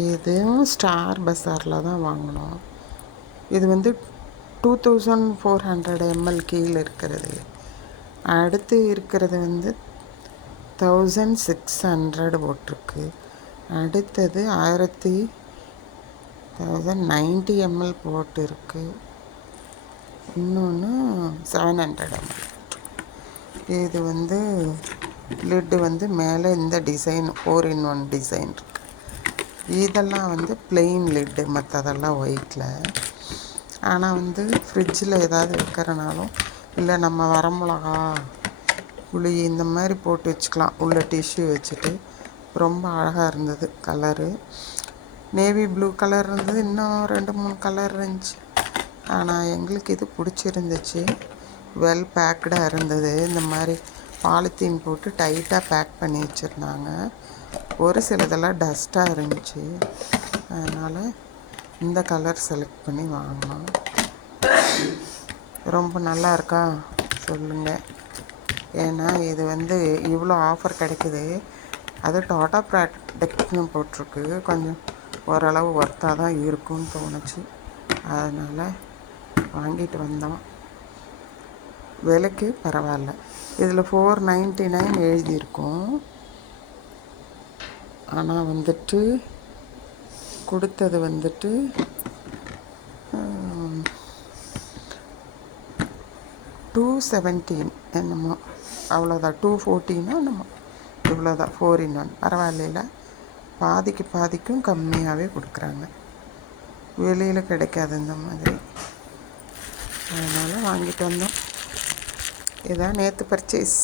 இதுவும் ஸ்டார் பஸாரில் தான் வாங்கினோம். இது வந்து 2400 ml கீழே இருக்கிறது. அடுத்து இருக்கிறது வந்து 1600 போட்டிருக்கு. அடுத்தது 1090 ml போட்டிருக்கு. இன்னொன்று 700 ml. இது வந்து லிட்டு வந்து மேலே இந்த டிசைன் 4-in-1 டிசைன் இருக்குது. இதெல்லாம் வந்து பிளெயின் லிட்டு, மற்றதெல்லாம் ஒயிட்டில். ஆனால் வந்து ஃப்ரிட்ஜில் ஏதாவது வைக்கிறனாலும் இல்லை நம்ம வரமிளகா புளி இந்த மாதிரி போட்டு வச்சுக்கலாம். உள்ள டிஷ்யூ வச்சுட்டு ரொம்ப அழகாக இருந்தது. கலரு நேவி ப்ளூ கலர் இருந்தது, இன்னும் 2-3 கலர் இருந்துச்சு. ஆனால் எங்களுக்கு இது பிடிச்சிருந்துச்சு. வெல் பேக்கடாக இருந்தது. இந்த மாதிரி பாலித்தீன் போட்டு டைட்டாக பேக் பண்ணி வச்சுருந்தாங்க. ஒரு சிலதெல்லாம் டஸ்ட்டாக இருந்துச்சு. அதனால் இந்த கலர் செலக்ட் பண்ணி வாங்கினோம். ரொம்ப நல்லா இருக்கா சொல்லுங்கள். ஏன்னா இது வந்து இவ்வளோ ஆஃபர் கிடைக்குது. அது டாட்டா ப்ராடக்ட்னு போட்டிருக்கு. கொஞ்சம் ஓரளவு ஒர்த்தாக தான் இருக்கும்னு தோணுச்சு. அதனால் வாங்கிட்டு வந்தோம். விலைக்கு பரவாயில்ல. இதில் 499 எழுதியிருக்கோம். ஆனால் வந்துட்டு கொடுத்தது வந்துட்டு 217 என்னமோ, அவ்வளோதான். 214 என்னமோ, இவ்வளோதான். 4-in-1 பரவாயில்ல. பாதிக்கு பாதிக்கும் கம்மியாகவே கொடுக்குறாங்க. வெளியில் கிடைக்காது இந்த மாதிரி. அதனால் வாங்கிட்டு வந்தோம். இதான் நேற்று பர்ச்சேஸ்.